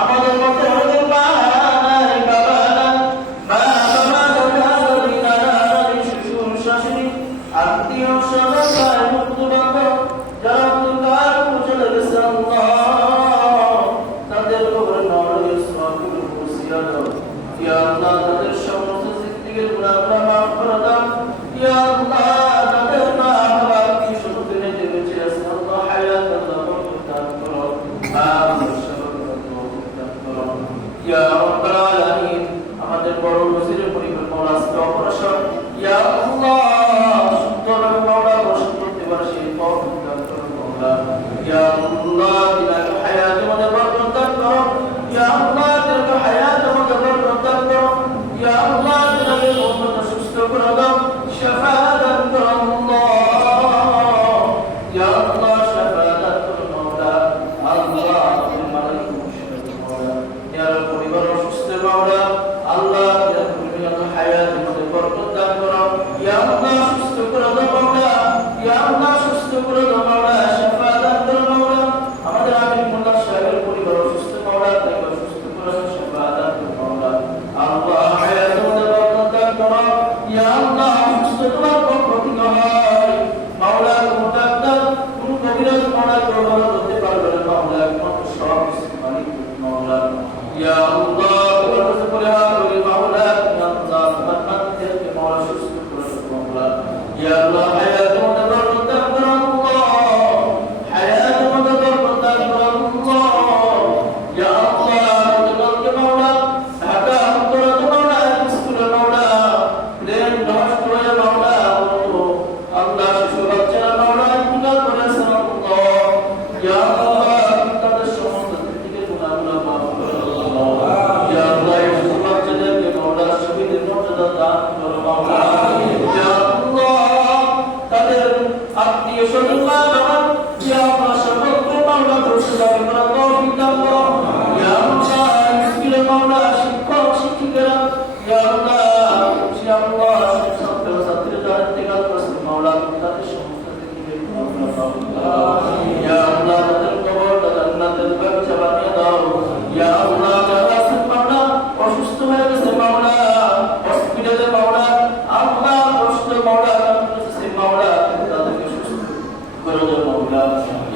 আমাদের মধ্যে অনেক মা নাই, বাবা নাই, মা বাবা দাদা দাদি নানা নানি শ্বশুর শাশুড়ি আত্মীয় স্বজন ভাই বন্ধু বান্ধব যারা অন্ধকার চলে গেছে আল্লাহ তাদের কবরে নরকের সওয়াবগুলো পৌঁছিয়ে দাও ইয়া আল্লাহ। তাদের সমস্ত জিন্দেগীর গুনাহগুলো মাফ করে দাও ইয়া আল্লাহ। তাদের মা বাবা কি শুধু দুনিয়াতে বেঁচে আছে আল্লাহ হায়াত আল্লাহ বরকত দান করো, আমিন দান করো ইয়া রাব্বাল আলামিন। আমাদের বড় নজিরের পরিবার মাওলা আজকে অপারেশন ইয়া আল্লাহ সুন্দরভাবে মাওলা বসত করতে পারে সেই তৌফিক দান করো মাওলা ইয়া আল্লাহ। দিনার হায়াতের মধ্যে বরকত দান করো ইয়া আল্লাহ। দিনার হায়াতের মধ্যে বরকত দান করো ইয়া আল্লাহ। দিনার উম্মতকে সুস্থ করে দাও, শাফাআত দান করো আল্লাহ ইয়া আল্লাহ। শাফাআত দান করো মাওলা আল্লাহ। আমাদের মালিক মুশরিক মাওলা যার পরিবার অসুস্থ মাওলা আল্লাহ যার পরিবার হায়াতের মধ্যে বরকত দান করো ইয়া আল্লাহ। সুস্থ করে দাও মাওলা ইয়া আল্লাহ। সুস্থ করে দাও মাওলা, শাফাআত দান করো মাওলা। আমাদের আমিন মোল্লা সাহেবের পরিবার অসুস্থ মাওলা তাকে সুস্থ করে দাও, শাফাআত দান করো মাওলা আল্লাহ। হায়াতের মধ্যে বরকত দান করো ইয়া আল্লাহ। সুস্থ তোমার পক্ষ থেকে হয় মাওলা। কোনো ডাক্তার কোনো কবিরাজ মাওলা কোনো ভালো করতে পারবে না মাওলা, একমাত্র সব কিছু মালিক মাওলা ইয়া আল্লাহ। তোমার কাছে পরিহার করি মাওলা ইয়া আল্লাহ। তোমার নাম থেকে মাওলা সুস্থ করে দাও মাওলা ইয়া আল্লাহ। হায়াতের মধ্যে বরকত দান করো আল্লাহ। হায়াতের মধ্যে বরকত দান করো আল্লাহ ইয়া আল্লাহ। তোমাকে মাওলা ঢাকা অন্তরে মাওলা স্কুলে মাওলা প্লেন নষ্ট হয়ে মাওলা আল্লাহ শিশু বাচ্চারা মাওলা ইন্তেকাল করেছে আল্লাহ ইয়া আল্লাহ। তাদের সমস্ত থেকে গুনাহগুলো মাফ করে দাও ইয়া আল্লাহ। শিশু বাচ্চাদেরকে মাওলা শহীদের মর্যাদা দান করো মাওলা ইয়া আল্লাহ। তাদের আত্মীয় স্বজন মা বাবা ইয়া আল্লাহ সকলকে মাওলা খুশি দান করো, তৌফিক দান করো ইয়া আল্লাহ। স্কুলে মাওলা শিক্ষক শিক্ষিকারা ইয়া আল্লাহ ইয়া আল্লাহ। ছাত্র ছাত্রী যারা ইন্তেকাল করেছে মাওলা তাদের সমস্ত থেকে গুনাহগুলো মাফ করো ইয়া আল্লাহ। তাদের কবরটা জান্নাতের বাগিচা বানিয়ে দাও ইয়া আল্লাহ। যারা আছেন মাওলা অসুস্থ হয়ে গেছে মাওলা হসপিটালে মাওলা আল্লাহ কষ্ট মাওলা মাওলা তাদেরকে সুস্থ করে দাও মাওলা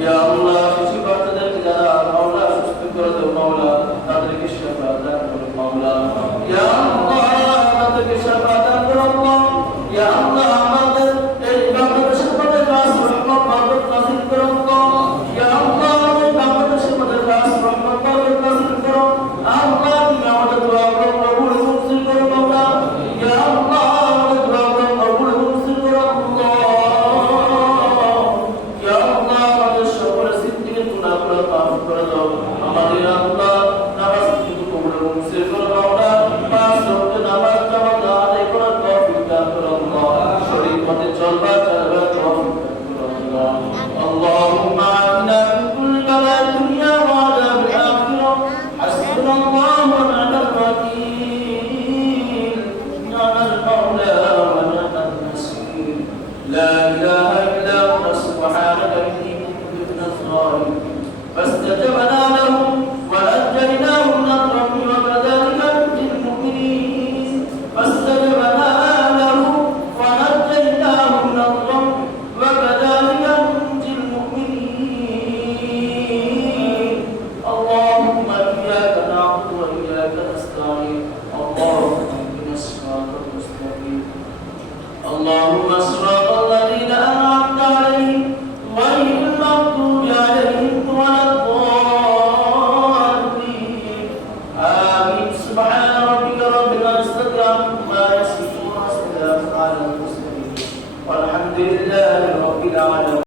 ইয়া আল্লাহ। শিশু বাচ্চাদেরকে যারা মাওলা সুস্থ করে দাও মাওলা তাদেরকে শাফাআত দান করো মাওলা ইয়া আল্লাহ। তাদেরকে শাফাআত দান করো আল্লাহ ইয়া আল্লাহ। আমাদের এই বাংলাদেশের মধ্যে রাস রহমত বরকত নাযিল করো আল্লাহ ইয়া আল্লাহ। আমাদের বাংলাদেশের মধ্যে রাস রহমত বরকত নাযিল করো আল্লাহ। তুমি আমাদের দোয়া করো কবুল মঞ্জুর করো মাওলা ইয়া আল্লাহ। আমাদের দোয়া করো কবুল মঞ্জুর করো আল্লাহ ইয়া আল্লাহ। আমাদের সকলের জিন্দেগীর গুনাহগুলো মাফ করে দাও আমাদের আল্লাহ। নামাজ কবুল মঞ্জুর করো মাওলা। পাঁচ ওয়াক্ত নামাজ জামাত আদায় করার তৌফিক দান করো আল্লাহ। শরীর পথে চলবার চলার তৌফিক দান করো আল্লাহ। আল্লাহুম্মা আতিনা মিন কুল্লি বালা'in দুনিয়া ওয়া আযাবিল আখিরাহ। হাসবুনাল্লাহু ওয়া নি'মাল ওয়াকিল। নি'মাল মাওলা ওয়া নি'মান নাসীর। লা ইলাহা ইল্লা আনতা সুবহানাকা ইন্নী কুনতু মিনাজ জালিমিন। فاستجبنا له ونجيناه من الغم وكذلك ننجي المؤمنين. فاستجبنا له ونجيناه من الغم وكذلك ننجي المؤمنين. اللهم إياك نعبد وإياك نستعين. اللهم اهدنا الصراط المستقيم. اللهم صل